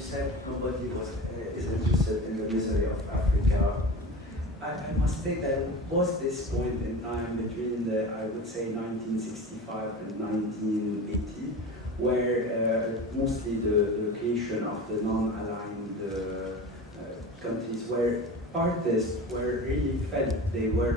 you said nobody is interested in the misery of Africa. I must say there was this point in time between I would say 1965 and 1980, where mostly the location of the non-aligned countries, where artists were really felt they were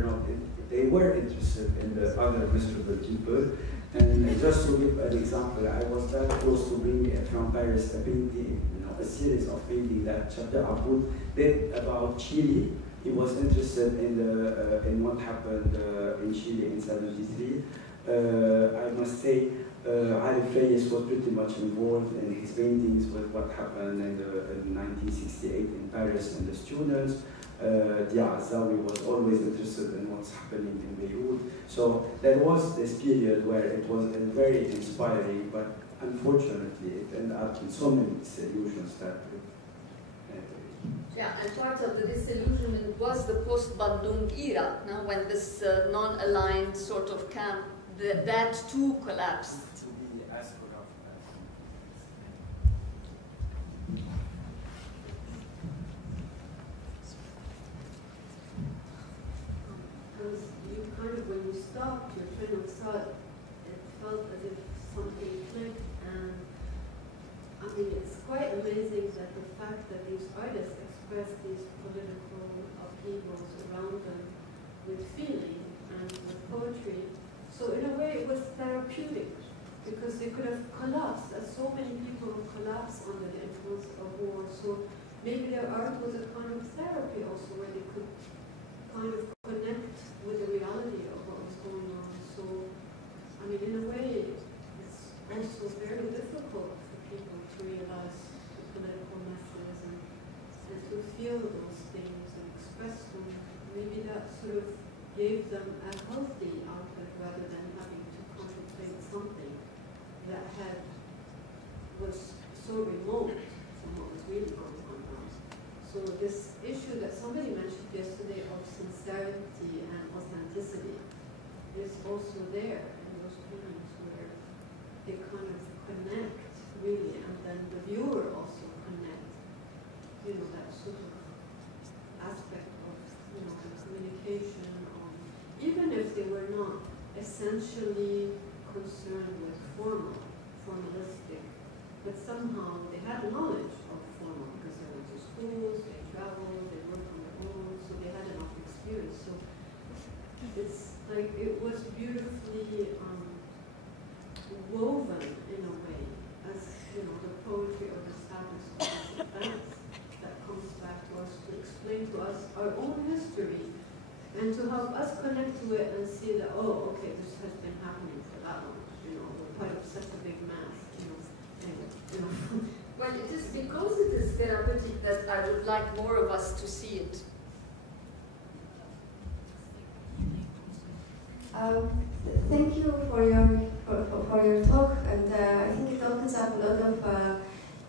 interested in the other miserable people. And just to give an example, I was that close to bring from Paris a painting, a series of paintings that Chapter Aboud did about Chile. He was interested in what happened in Chile in '73. I must say, Arif Reyes was pretty much involved in his paintings with what happened in 1968 in Paris and the students. Dia Azawi was always interested in what's happening in Beirut. So there was this period where it was very inspiring, but unfortunately it ended up in so many disillusions that yeah, and part of the disillusionment was the post-Bandung era, when this non-aligned sort of camp, that too collapsed. When you stopped your train of thought, it felt as if something clicked, and I mean, it's quite amazing that the fact that these artists express these political upheavals around them with feeling and with poetry. So in a way, it was therapeutic, because they could have collapsed, as so many people have collapsed under the influence of war. So maybe their art was a kind of therapy also, where they could kind of connect with the reality of what was going on. So, I mean, in a way, it's also very difficult for people to realize the political messages and to feel those things and express them. Maybe that sort of gave them a healthy outlet rather than having to contemplate something that was so remote from what was really going on now. So this issue that somebody mentioned yesterday of sincerity and authenticity is also there in those paintings, where they kind of connect really, and then the viewer also connects, that sort of aspect of, the communication, even if they were not essentially concerned with formalistic, but somehow they had knowledge of formal, because they went to schools, they traveled, they worked on their own, so they had enough experience. So it's like it was beautifully woven in a way, as the poetry or the status of the events that comes back to us to explain to us our own history, and to help us connect to it and see that, oh, okay, this has been happening for that long. We're part of such a big mass. Anyway, Well, it is because it is therapeutic that I would like more of us to see it. Thank you for your talk, and I think it opens up a lot of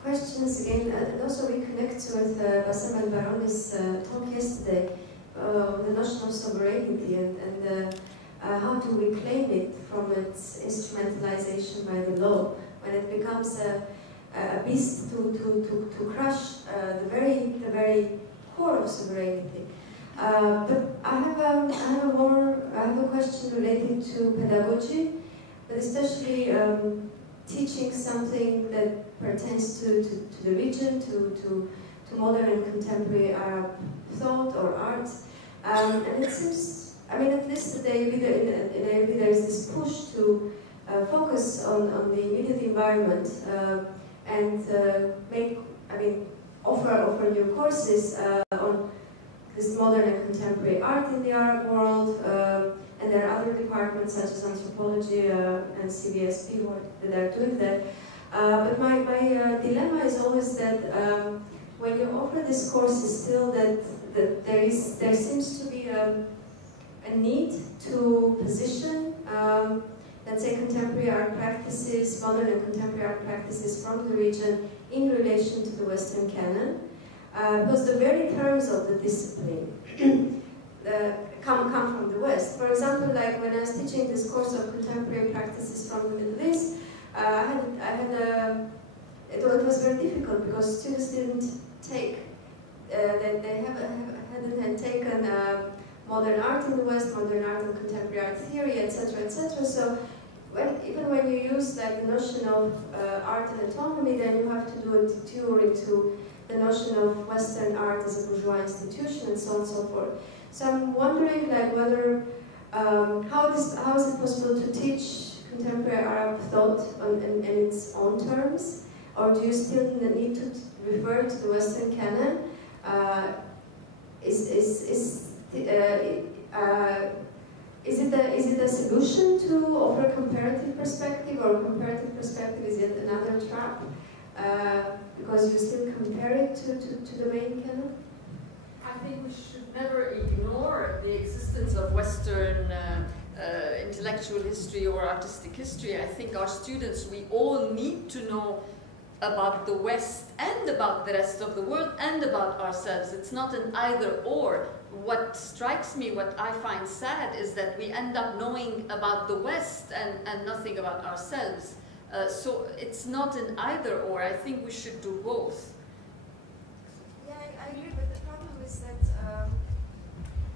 questions again, and also reconnects with Bassem El-Barouni's talk yesterday, the notion of sovereignty and how to reclaim it from its instrumentalization by the law, when it becomes a beast to crush the very core of sovereignty. But I have a question relating to pedagogy, but especially teaching something that pertains to the region, to modern and contemporary Arab thought or art. And it seems, I mean, at least today in Arabic there is this push to focus on the immediate environment and offer new courses on this modern and contemporary art in the Arab world, and there are other departments such as anthropology and CBSP that are doing that. But my dilemma is always that when you offer this course, is still that there seems to be a need to position, let's say, contemporary art practices, modern and contemporary art practices from the region in relation to the Western canon. Because the very terms of the discipline come from the West. For example, like when I was teaching this course of contemporary practices from the Middle East, I had it was very difficult because students didn't take, they hadn't taken modern art in the West, modern art and contemporary art theory, etc., etc. So even when you use like the notion of art and autonomy, then you have to do a detour into the notion of Western art as a bourgeois institution and so on and so forth. So I'm wondering like whether how is it possible to teach contemporary Arab thought in its own terms, or do you still need to refer to the Western canon? Is it a solution to offer a comparative perspective, or comparative perspective is it another trap? Because you still compare it to the main canon? I think we should never ignore the existence of Western intellectual history or artistic history. I think our students, we all need to know about the West and about the rest of the world and about ourselves. It's not an either or. What strikes me, what I find sad, is that we end up knowing about the West and nothing about ourselves. So it's not an either or. I think we should do both. Yeah, I agree, but the problem is that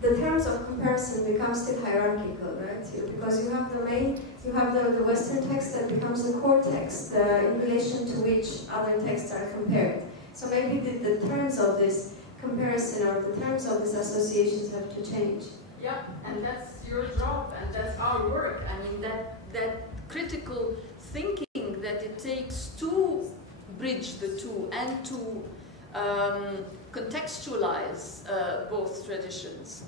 the terms of comparison become still hierarchical, right? Because you have the Western text that becomes the core text in relation to which other texts are compared. So maybe the terms of this comparison or the terms of these associations have to change. Yeah, and that's your job, and that's our work. I mean, that critical thinking that it takes to bridge the two and to contextualize both traditions.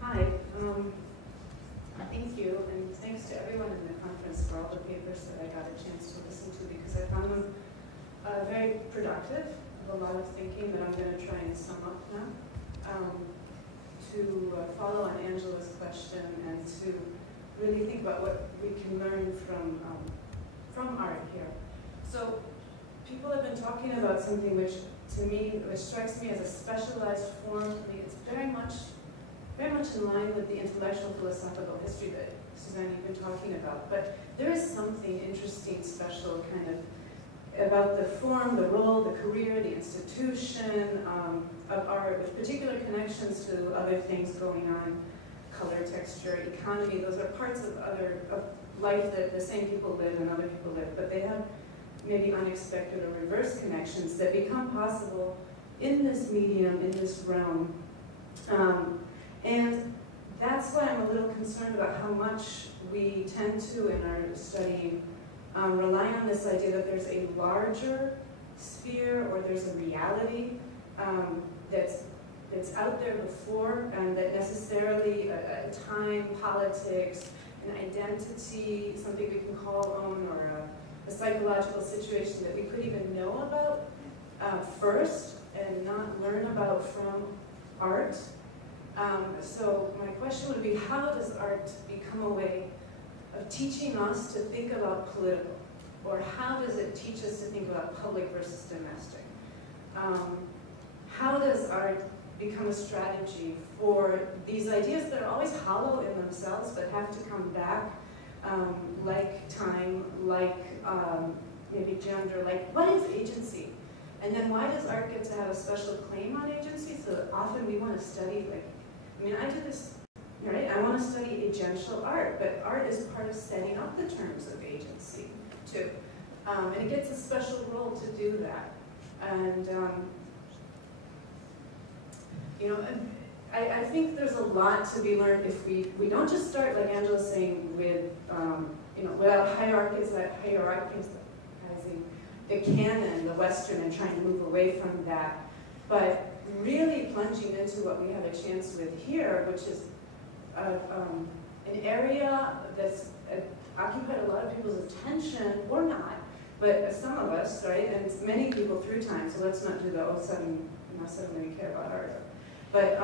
Hi, thank you, and thanks to everyone in the conference for all the papers that I got a chance to listen to, because I found them very productive, of a lot of thinking that I'm going to try and sum up now. To follow on Angela's question and to really think about what we can learn from art here. So people have been talking about something which, to me, which strikes me as a specialized form. I mean, it's very much in line with the intellectual philosophical history that Suzanne, you've been talking about. But there is something interesting, special, kind of about the form, the role, the career, the institution of art, with particular connections to other things going on, color, texture, economy. Those are parts of life that the same people live and other people live, but they have maybe unexpected or reverse connections that become possible in this medium, in this realm. And that's why I'm a little concerned about how much we tend to, in our studying, rely on this idea that there's a larger sphere, or there's a reality that's out there before, and that necessarily a time, politics, an identity, something we can call own, or a psychological situation that we could even know about first and not learn about from art. So my question would be, how does art become a way of teaching us to think about political? Or how does it teach us to think about public versus domestic? How does art become a strategy for these ideas that are always hollow in themselves but have to come back, like time, like maybe gender, like what is agency? And then why does art get to have a special claim on agency? So often we want to study, like, I mean, I do this, right? I want to study agential art, but art is part of setting up the terms of agency, too. And it gets a special role to do that. And, you know, I think there's a lot to be learned if we don't just start, like Angela's saying, with, you know, without hierarchizing the canon, the Western, and trying to move away from that, but really plunging into what we have a chance with here, which is an area that's occupied a lot of people's attention, or not, but some of us, right, and many people through time, so let's not do the, oh, suddenly we care about art. But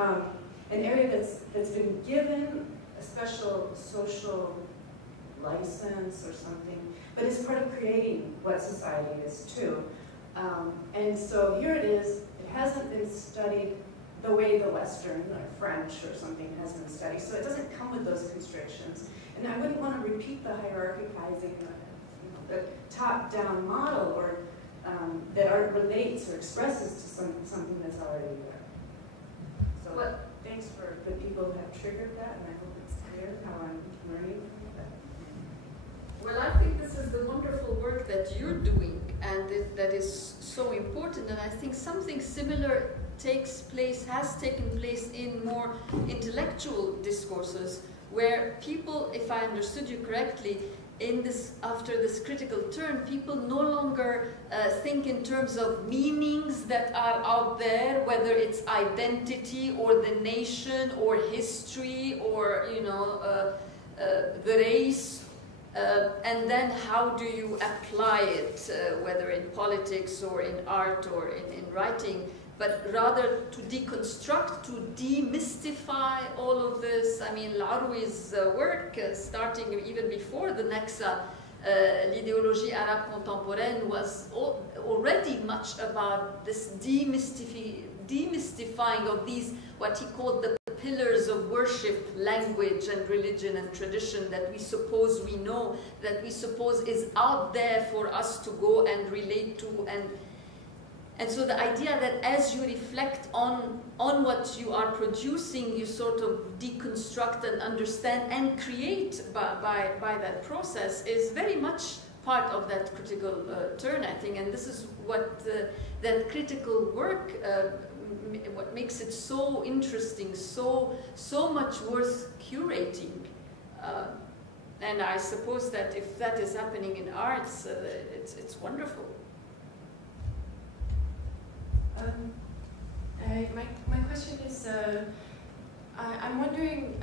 an area that's been given a special social license or something, but it's part of creating what society is too. And so here it is, it hasn't been studied the way the Western or French or something has been studied. So it doesn't come with those constrictions. And I wouldn't want to repeat the hierarchizing, the top-down model or that relates or expresses to something that's already there. So well, thanks for the people who have triggered that, and I hope it's clear how I'm learning from that. Well, I think this is the wonderful work that you're doing, and that is so important. And I think something similar has taken place in more intellectual discourses, where people, if I understood you correctly, after this critical turn, people no longer think in terms of meanings that are out there, whether it's identity or the nation or history or the race, and then how do you apply it, whether in politics or in art or in writing, but rather to deconstruct, to demystify all of this. I mean, Laroui's work, starting even before the Nexa, l'idéologie arabe contemporaine, was already much about this demystifying of these, what he called the pillars of worship, language and religion and tradition that we suppose we know, that we suppose is out there for us to go and relate to. And so the idea that as you reflect on what you are producing, you sort of deconstruct and understand and create by that process is very much part of that critical turn, I think. And this is what that critical work, what makes it so interesting, so much worth curating. And I suppose that if that is happening in arts, it's wonderful. My question is, I'm wondering,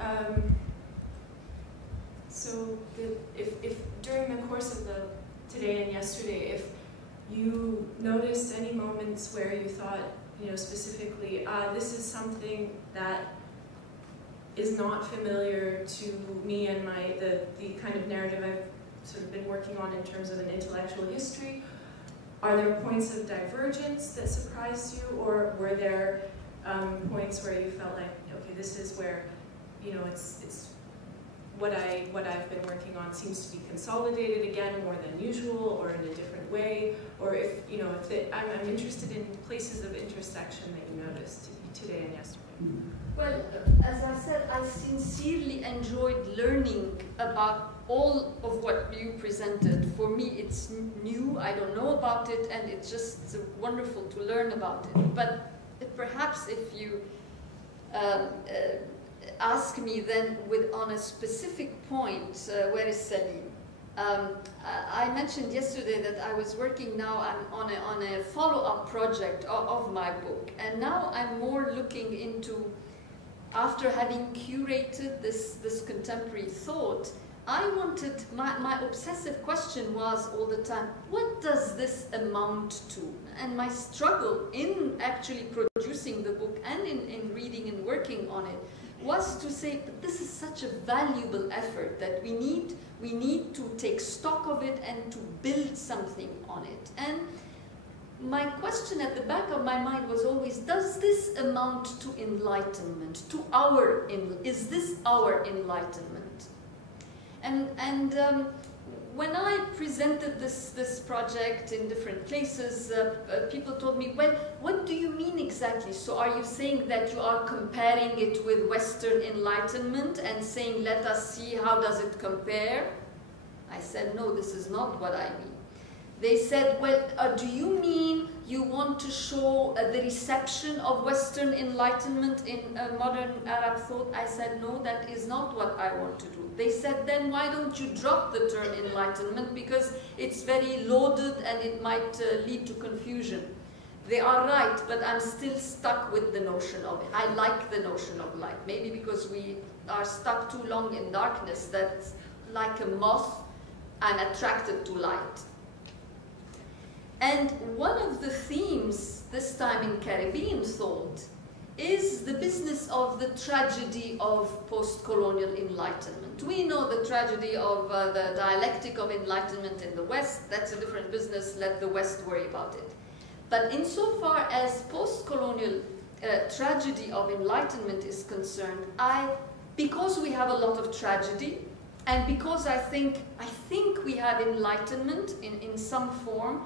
so if during the course of today and yesterday, if you noticed any moments where you thought, specifically, this is something that is not familiar to me and the kind of narrative I've sort of been working on in terms of an intellectual history. Are there points of divergence that surprised you, or were there points where you felt like, okay, this is where, it's what I've been working on seems to be consolidated again more than usual, or in a different way, or if I'm interested in places of intersection that you noticed today and yesterday. Well, as I said, I sincerely enjoyed learning about all of what you presented. For me, it's new, I don't know about it, and it's just wonderful to learn about it. But perhaps if you ask me then on a specific point, where is Salim? I mentioned yesterday that I was working now on a follow-up project of my book, and now I'm more looking into, after having curated this contemporary thought, I wanted, my obsessive question was all the time, what does this amount to? And my struggle in actually producing the book and in reading and working on it was to say, but this is such a valuable effort that we need to take stock of it and to build something on it. And my question at the back of my mind was always, does this amount to enlightenment, is this our enlightenment? And when I presented this project in different places, people told me, well, what do you mean exactly? So are you saying that you are comparing it with Western Enlightenment and saying, let us see how does it compare? I said, no, this is not what I mean. They said, well, do you mean you want to show the reception of Western Enlightenment in modern Arab thought? I said, no, that is not what I want to do. They said, then why don't you drop the term Enlightenment, because it's very loaded and it might lead to confusion. They are right, but I'm still stuck with the notion of it. I like the notion of light, maybe because we are stuck too long in darkness, that's like a moth and attracted to light. And one of the themes, this time in Caribbean thought, is the business of the tragedy of post-colonial enlightenment. We know the tragedy of the dialectic of enlightenment in the West. That's a different business. Let the West worry about it. But insofar as post-colonial tragedy of enlightenment is concerned, because we have a lot of tragedy, and because I think we have enlightenment in some form,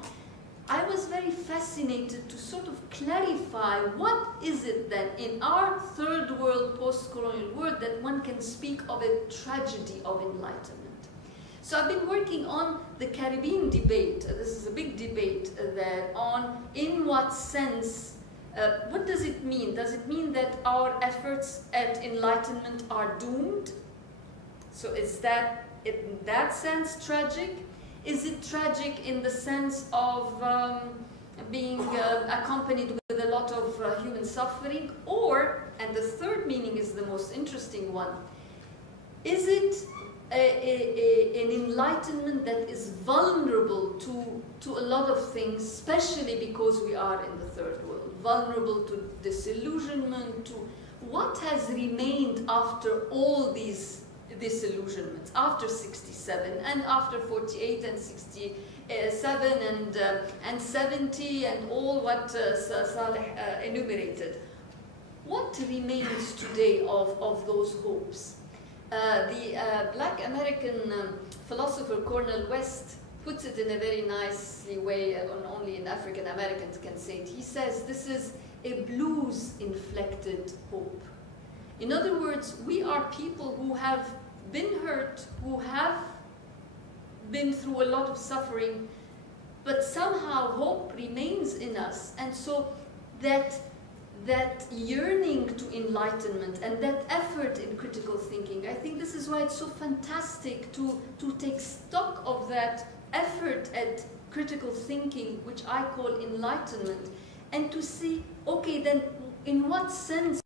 I was very fascinated to sort of clarify what is it that in our third world, post-colonial world, that one can speak of a tragedy of enlightenment. So I've been working on the Caribbean debate. This is a big debate there on in what sense, what does it mean? Does it mean that our efforts at enlightenment are doomed? So is that, in that sense, tragic? Is it tragic in the sense of being accompanied with a lot of human suffering? Or, and the third meaning is the most interesting one, is it an enlightenment that is vulnerable to a lot of things, especially because we are in the third world, vulnerable to disillusionment, to what has remained after all these disillusionments, after 67 and after 48 and 67 and 70 and all what Saleh enumerated. What remains today of those hopes? The black American philosopher Cornel West puts it in a very nicely way, and only in African Americans can say it. He says this is a blues-inflected hope. In other words, we are people who have been hurt, who have been through a lot of suffering, but somehow hope remains in us. And so that yearning to enlightenment and that effort in critical thinking, I think this is why it's so fantastic to take stock of that effort at critical thinking, which I call enlightenment, and to see, okay, then in what sense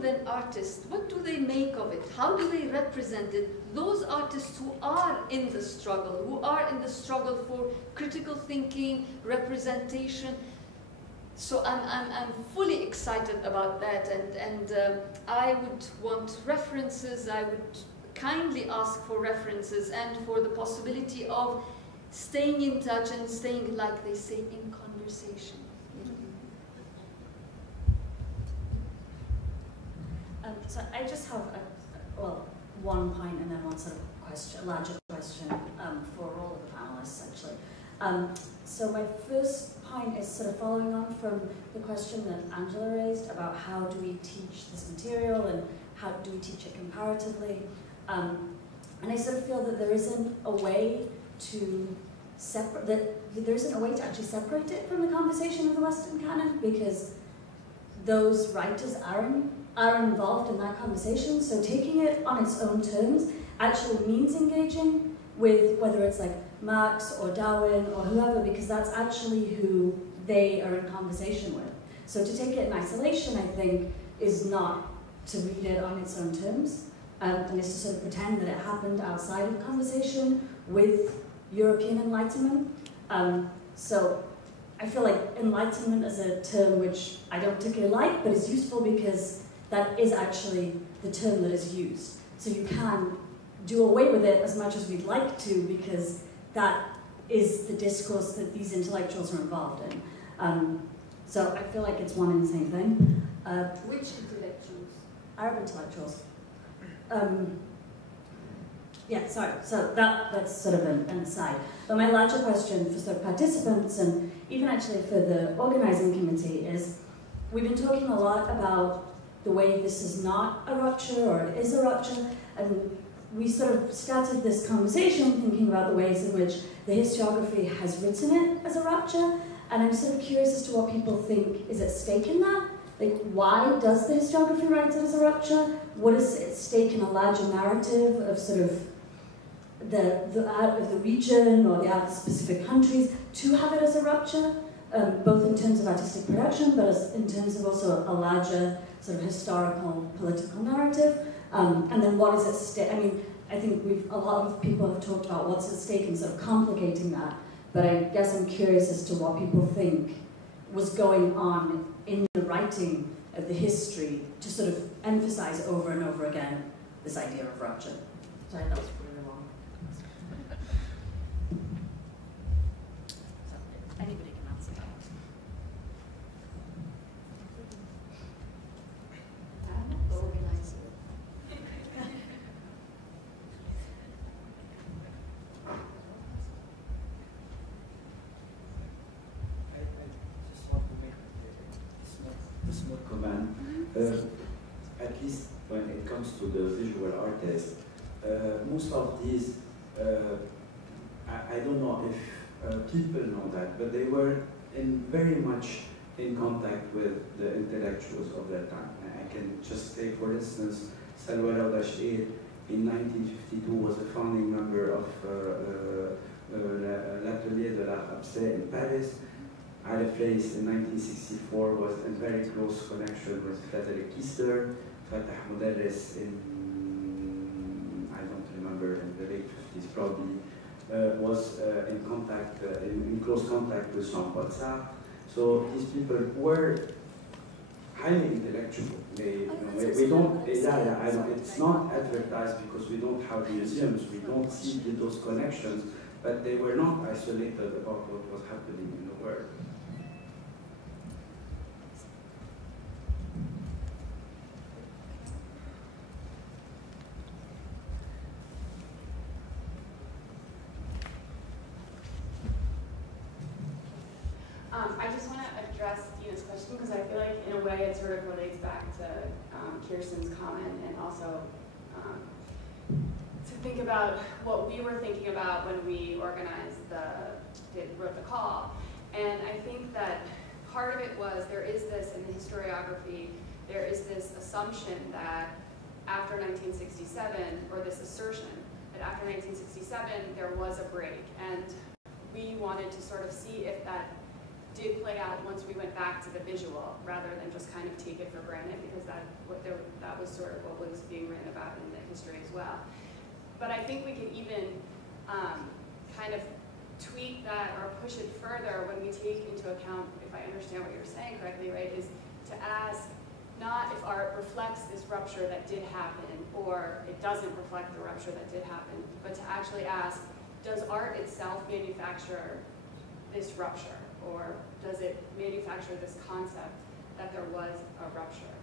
then artists, what do they make of it? How do they represent it? Those artists who are in the struggle for critical thinking, representation. So I'm fully excited about that, and I would want references. I would kindly ask for references and for the possibility of staying in touch and staying, like they say, in conversation. So I just have one point and then one sort of question, larger question for all of the panelists actually. So my first point is sort of following on from the question that Angela raised about how do we teach this material and how do we teach it comparatively. And I sort of feel that there isn't a way to there isn't a way to actually separate it from the conversation of the Western canon, because those writers are involved in that conversation. So taking it on its own terms actually means engaging with whether it's like Marx or Darwin or whoever, because that's actually who they are in conversation with. So to take it in isolation, I think, is not to read it on its own terms, and is to sort of pretend that it happened outside of conversation with European Enlightenment. So I feel like Enlightenment is a term which I don't particularly like, but is useful because that is actually the term that is used. So you can do away with it as much as we'd like to, because that is the discourse that these intellectuals are involved in. So I feel like it's one and the same thing. Which intellectuals? Arab intellectuals. Yeah, sorry, so that's sort of an aside. But my larger question for sort of participants, and even actually for the organizing committee, is we've been talking a lot about the way this is not a rupture or it is a rupture, and we sort of started this conversation thinking about the ways in which the historiography has written it as a rupture, and I'm sort of curious as to what people think is at stake in that. Like, why does the historiography write it as a rupture? What is at stake in a larger narrative of sort of the art of the region or the art of specific countries to have it as a rupture, both in terms of artistic production, but in terms of also a larger sort of historical, political narrative. And then what is at stake? I mean, I think a lot of people have talked about what's at stake and sort of complicating that, but I guess I'm curious as to what people think was going on in the writing of the history to sort of emphasize over and over again this idea of rupture. Sorry, that was really long. So, anybody can answer that. Organize it. I just want to make a small comment. At least when it comes to the visual artists, most of these, I don't know if people know that, but they were very much in contact with the intellectuals of their time. I can just say, for instance, Salwa Rauda-Shir in 1952 was a founding member of l'Atelier de l'Art Abstrait in Paris. Arif Reis in 1964 was in very close connection with Frederick Kiesler. Fatah Mudarris in, I don't remember, in the late 50s probably, was in contact, in close contact with Jean-Paul Sartre. So these people were highly intellectual. They, we don't, I don't, it's not advertised because we don't have museums, we don't see those connections, but they were not isolated about what was happening in the world. I just want to address Dina's question because I feel like in a way it sort of relates back to Kirsten's comment and also to think about what we were thinking about when we organized wrote the call. And I think that part of it was there is this in the historiography, there is this assumption that after 1967, or this assertion that after 1967 there was a break, and we wanted to sort of see if that did play out once we went back to the visual, rather than just kind of take it for granted, because that was sort of what was being written about in the history as well. But I think we could even kind of tweak that or push it further when we take into account, if I understand what you're saying correctly, right, is to ask not if art reflects this rupture that did happen or it doesn't reflect the rupture that did happen, but to actually ask, does art itself manufacture this rupture? Or does it manufacture this concept that there was a rupture,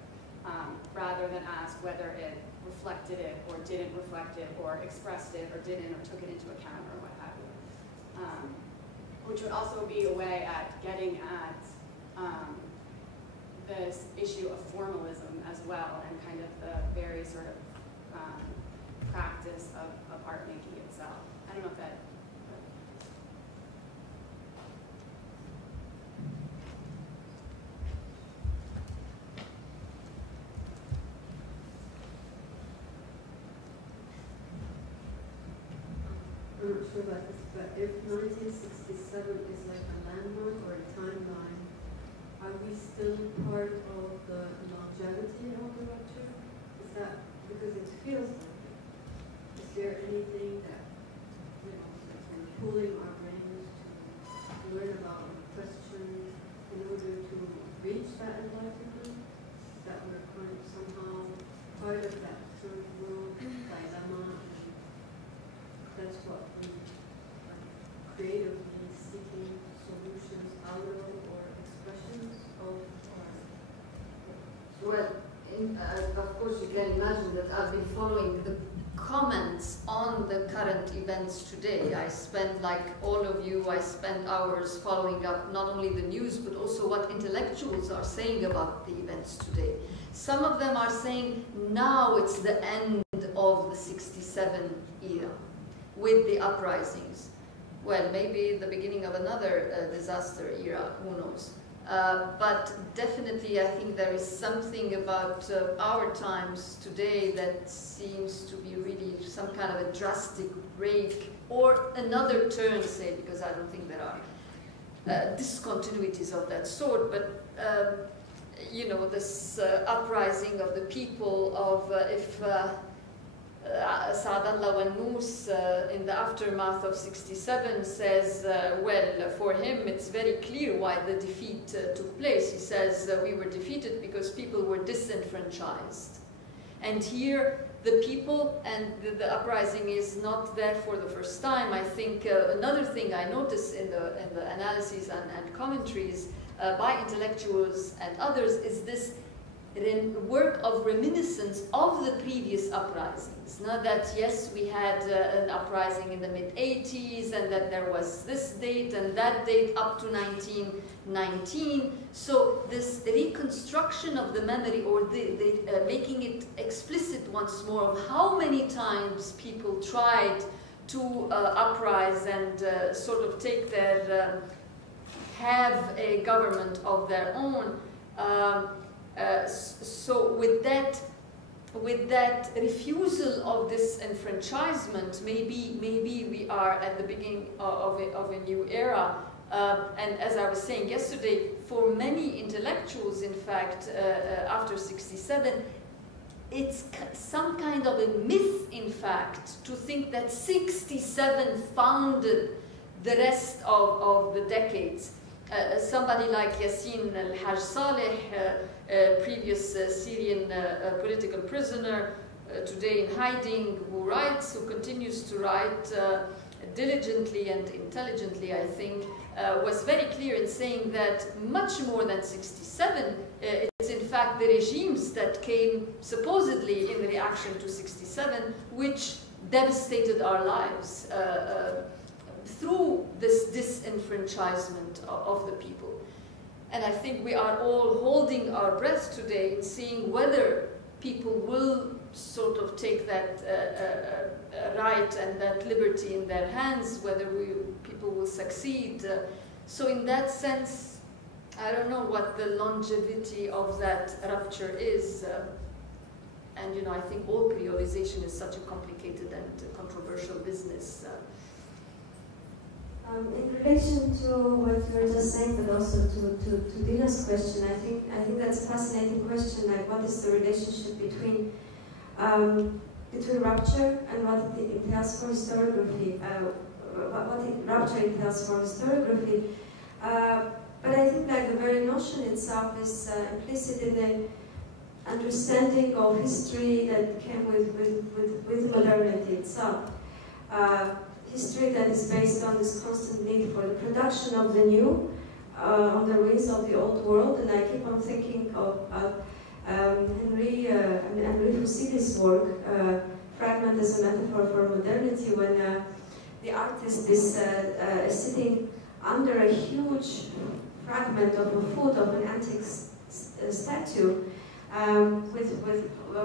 rather than ask whether it reflected it or didn't reflect it or expressed it or didn't or took it into account or what have you. Which would also be a way at getting at this issue of formalism as well, and kind of the very sort of practice of art making itself. I don't know if that. I'm not sure about this, but if 1967 is like a landmark or a timeline, are we still part of the longevity of the rupture? Is that, because it feels like it. Is there anything that, you know, that's been pulling our brains to learn about and question in order to reach that enlightenment? That we're kind of somehow part of that third world dilemma? That's what we are creatively seeking solutions out of, or expressions of art. Well, of course you can imagine that I've been following the comments on the current events today. I spent, like all of you, I spent hours following up not only the news but also what intellectuals are saying about the events today. Some of them are saying now it's the end of the 67 era. With the uprisings. Well, maybe the beginning of another disaster era, who knows. But definitely I think there is something about our times today that seems to be really some kind of a drastic break, or another turn, say, because I don't think there are discontinuities of that sort, but you know, this uprising of the people of if Saadallah Wannous in the aftermath of 67 says, well, for him it's very clear why the defeat took place. He says, we were defeated because people were disenfranchised. And here the people, and the uprising is not there for the first time. I think another thing I notice in the analyses and commentaries by intellectuals and others is this work of reminiscence of the previous uprisings. Now that, yes, we had an uprising in the mid-80s, and that there was this date and that date up to 1919. So this reconstruction of the memory, or making it explicit once more of how many times people tried to uprise and sort of take their, have a government of their own. So with that refusal of this enfranchisement, maybe we are at the beginning of a new era. And as I was saying yesterday, for many intellectuals, in fact, after '67, it's some kind of a myth, in fact, to think that '67 founded the rest of the decades. Somebody like Yassin al-Haj Saleh, previous Syrian political prisoner, today in hiding, who continues to write diligently and intelligently, I think, was very clear in saying that much more than '67, it's in fact the regimes that came supposedly in reaction to '67, which devastated our lives through this disenfranchisement of the people. And I think we are all holding our breath today in seeing whether people will sort of take that right and that liberty in their hands, whether people will succeed. So in that sense, I don't know what the longevity of that rupture is. And you know, I think all prioritization is such a complicated and controversial business. In relation to what you were just saying, but also to Dina's question, I think that's a fascinating question. Like, what is the relationship between rupture and what it entails for historiography? What rupture entails for historiography? But I think, like, the very notion itself is implicit in the understanding of history that came with modernity itself. History that is based on this constant need for the production of the new, on the ruins of the old world. And I keep on thinking of Henry Fusili's work, Fragment as a Metaphor for Modernity, when the artist is sitting under a huge fragment of a foot of an antique statue, with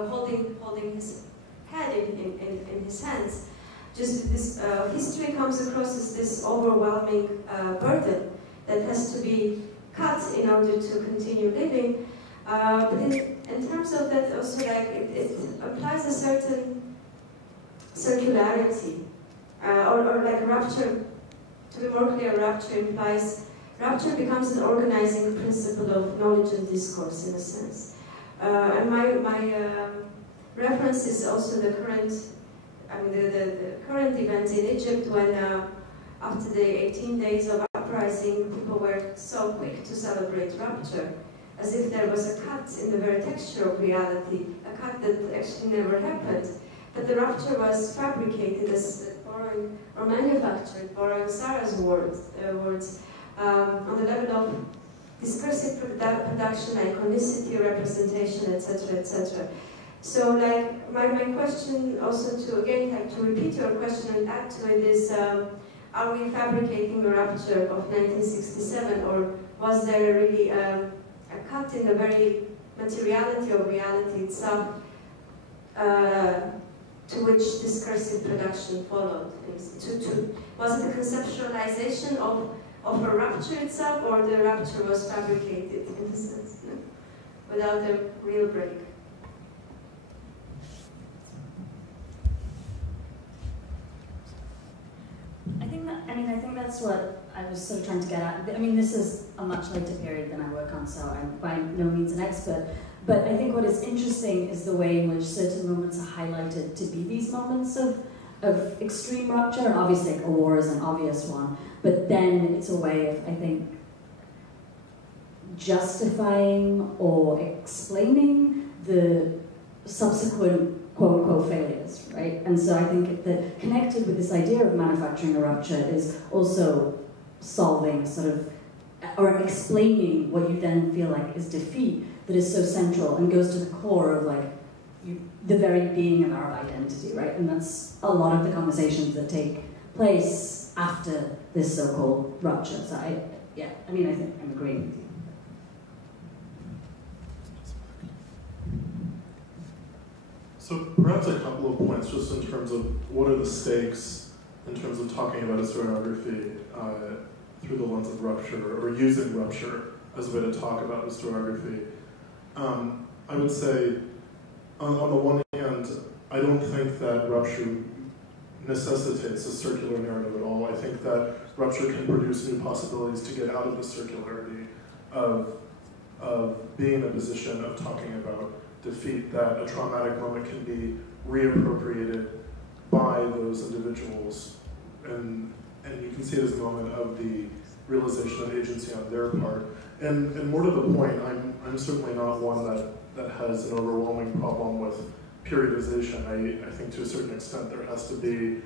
holding his head in his hands. Just this history comes across as this overwhelming burden that has to be cut in order to continue living. But in terms of that, also, like, it implies a certain circularity, or like rupture. To be more clear, rupture becomes an organizing principle of knowledge and discourse, in a sense. And my reference is also the current. The current events in Egypt, when after the 18 days of uprising, people were so quick to celebrate rupture, as if there was a cut in the very texture of reality, a cut that actually never happened. But the rupture was fabricated, as borrowing or manufactured, borrowing Sarah's words, on the level of discursive production, iconicity, representation, etc., etc. So, like, my question also to, again, like, to repeat your question and add to it is, are we fabricating the rupture of 1967, or was there really a cut in the very materiality of reality itself, to which discursive production followed? Was it a conceptualization of a rupture itself, or the rupture was fabricated, in a sense, without a real break? I think that's what I was sort of trying to get at. I mean, this is a much later period than I work on, so I'm by no means an expert. But I think what is interesting is the way in which certain moments are highlighted to be these moments of extreme rupture. And obviously, a war is an obvious one. But then it's a way of, I think, justifying or explaining the subsequent quote-unquote failures, right? And so I think that connected with this idea of manufacturing a rupture is also solving sort of, or explaining what you then feel like is defeat that is so central and goes to the core of like the very being of our identity, right? And that's a lot of the conversations that take place after this so-called rupture. So I think I'm agreeing with you. So perhaps a couple of points just in terms of what are the stakes in terms of talking about historiography through the lens of rupture, or using rupture as a way to talk about historiography. I would say, on the one hand, I don't think that rupture necessitates a circular narrative at all. I think that rupture can produce new possibilities to get out of the circularity of being in a position of talking about defeat, that a traumatic moment can be reappropriated by those individuals. And you can see it as a moment of the realization of agency on their part. And more to the point, I'm certainly not one that has an overwhelming problem with periodization. I think to a certain extent there has to be,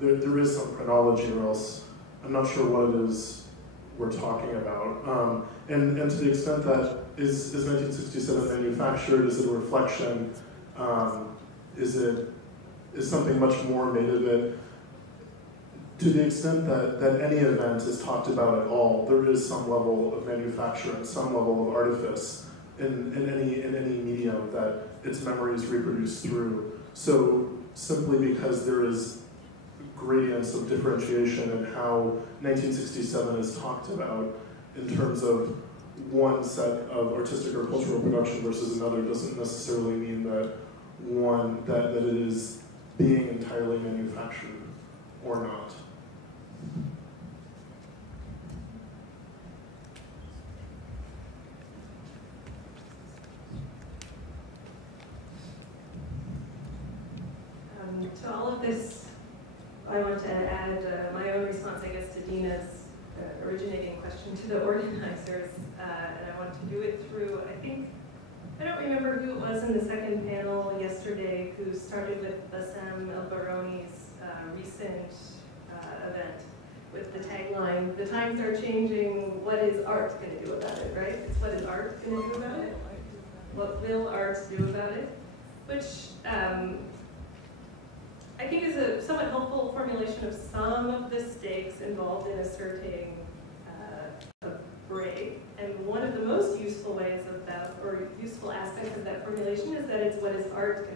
there is some chronology, or else I'm not sure what it is we're talking about. And to the extent that, is 1967 manufactured? Is it a reflection? Is something much more made of it? To the extent that any event is talked about at all, there is some level of manufacture and some level of artifice in any medium that its memory is reproduced through. So simply because there is gradients of differentiation in how 1967 is talked about in terms of one set of artistic or cultural production versus another doesn't necessarily mean that that it is being entirely manufactured or not. To all of this, I want to add my own response, I guess, to Dina's originating question to the organizers, and I want to do it through, I don't remember who it was in the second panel yesterday who started with Bassem El-Baroni's recent event with the tagline, "The times are changing, what is art going to do about it," right? It's what is art going to do about it? What will art do about it? Which I think is a somewhat helpful formulation of some of the stakes involved in asserting a break. And one of the most useful ways of that, or useful aspects of that formulation, is that it's what is art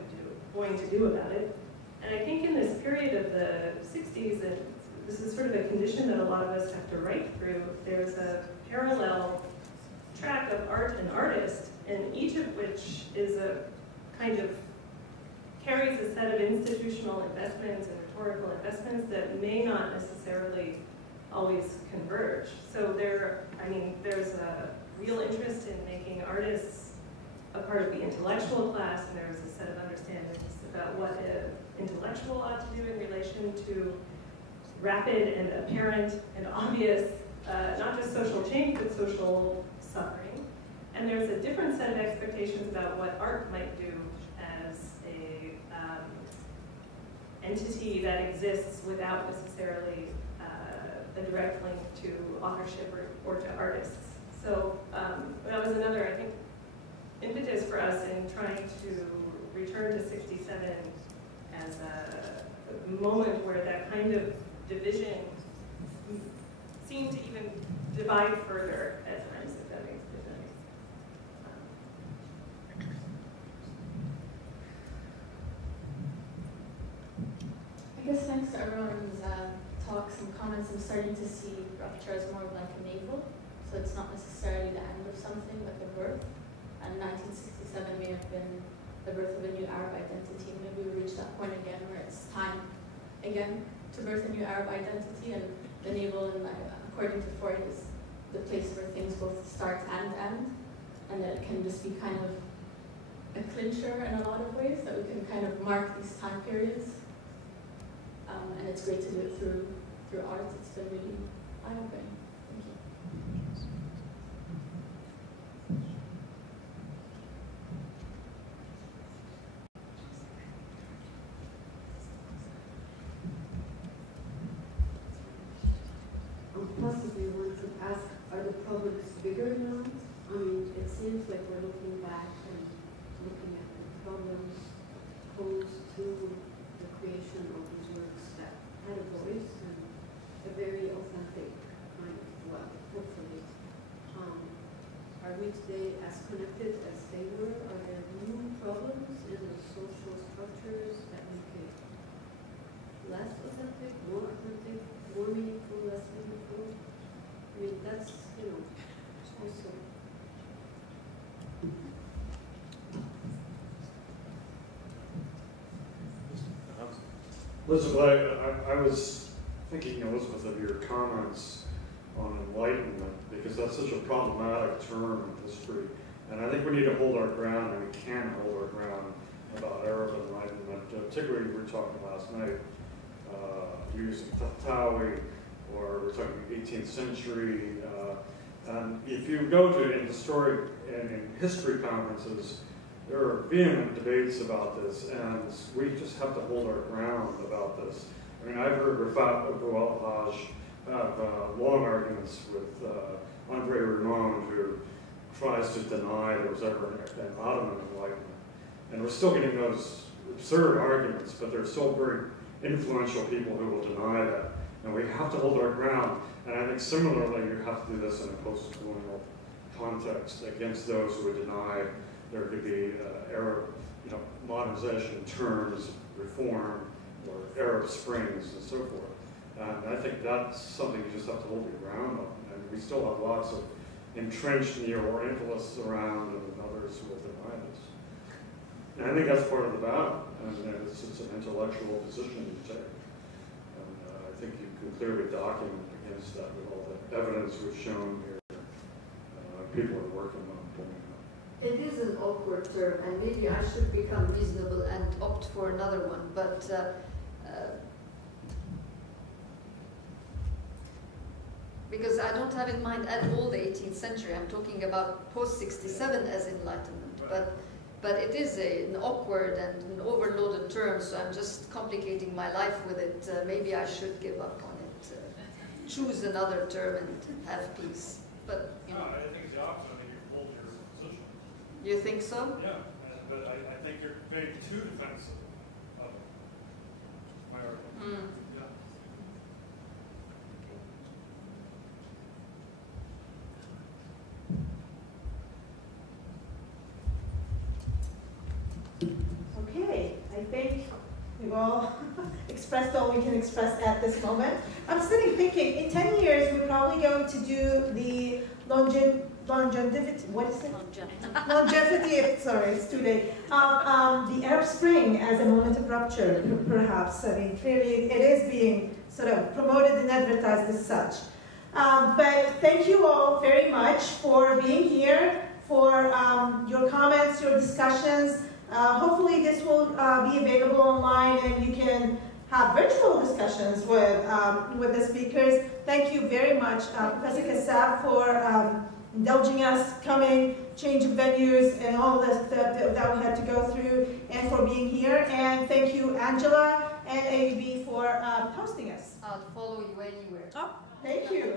going to do about it. And I think in this period of the 60s, and this is sort of a condition that a lot of us have to write through, there's a parallel track of art and artist, and each of which is a kind of carries a set of institutional investments and rhetorical investments that may not necessarily always converge. So there's a real interest in making artists a part of the intellectual class, and there's a set of understandings about what an intellectual ought to do in relation to rapid and apparent and obvious, not just social change, but social suffering. And there's a different set of expectations about what art might do as entity that exists without necessarily a direct link to authorship or to artists. So that was another, I think, impetus for us in trying to return to 67 as a moment where that kind of division seemed to even divide further at times, if that makes sense. I guess thanks to everyone's talks and comments, I'm starting to see rupture as more of like a navel. So it's not necessarily the end of something, but the birth. And 1967 may have been the birth of a new Arab identity. Maybe we reach that point again where it's time again to birth a new Arab identity, and the navel, according to Freud, is the place where things both start and end, and that it can just be kind of a clincher in a lot of ways, that we can kind of mark these time periods. And it's great to do it through art. It's been really eye-opening. Thank you. feels like we're looking back and looking at the problems posed to the creation of these works that had a voice and a very authentic kind of, well, hopefully. Are we today as connected as they were? Are there new problems in the social structures that make it less authentic, more meaningful, less meaningful? I mean, that's, you know, also. Elizabeth, I was thinking, Elizabeth, of your comments on enlightenment, because that's such a problematic term in history. And I think we need to hold our ground, and we can hold our ground about Arab enlightenment. Particularly, we were talking last night, using Tahtawi, or we're talking 18th century. And if you go to in history conferences, there are vehement debates about this, and we just have to hold our ground about this. I mean, I've heard Rafat Abu al-Hajj have long arguments with Andre Renaud, who tries to deny there was ever an Ottoman enlightenment. And we're still getting those absurd arguments, but there are still very influential people who will deny that. And we have to hold our ground. And I think similarly, you have to do this in a post-colonial context against those who would deny there could be Arab, modernization terms, reform, or Arab Springs, and so forth. And I think that's something you just have to hold your ground on. And we still have lots of entrenched neo-Orientalists around and others who will deny this. And I think that's part of the battle. And it's an intellectual position you take. And I think you can clearly document against that with all the evidence we've shown here. People are working on pulling it up. It is an awkward term, and maybe I should become reasonable and opt for another one, but because I don't have in mind at all the 18th century. I'm talking about post-67 as Enlightenment, but it is an awkward and an overloaded term, so I'm just complicating my life with it. Maybe I should give up on it, choose another term and have peace. But, No, I think it's the opposite. I think you hold your position. You think so? Yeah, but I think you're being too defensive of my argument. Yeah. Okay, I think we've all expressed all we can express at this moment. I'm sitting thinking, in 10 years, we're probably going to do the longevity, what is it? Longevity, sorry, it's too late. The Arab Spring as a moment of rupture, perhaps. I mean, clearly it is being sort of promoted and advertised as such. But thank you all very much for being here, for your comments, your discussions. Hopefully this will be available online and you can have virtual discussions with the speakers. Thank you very much, Professor Kassab, for indulging us, coming, change of venues, and all this that we had to go through, and for being here. And thank you, Angela and AAB, for hosting us. I'll follow you anywhere. Oh, thank you.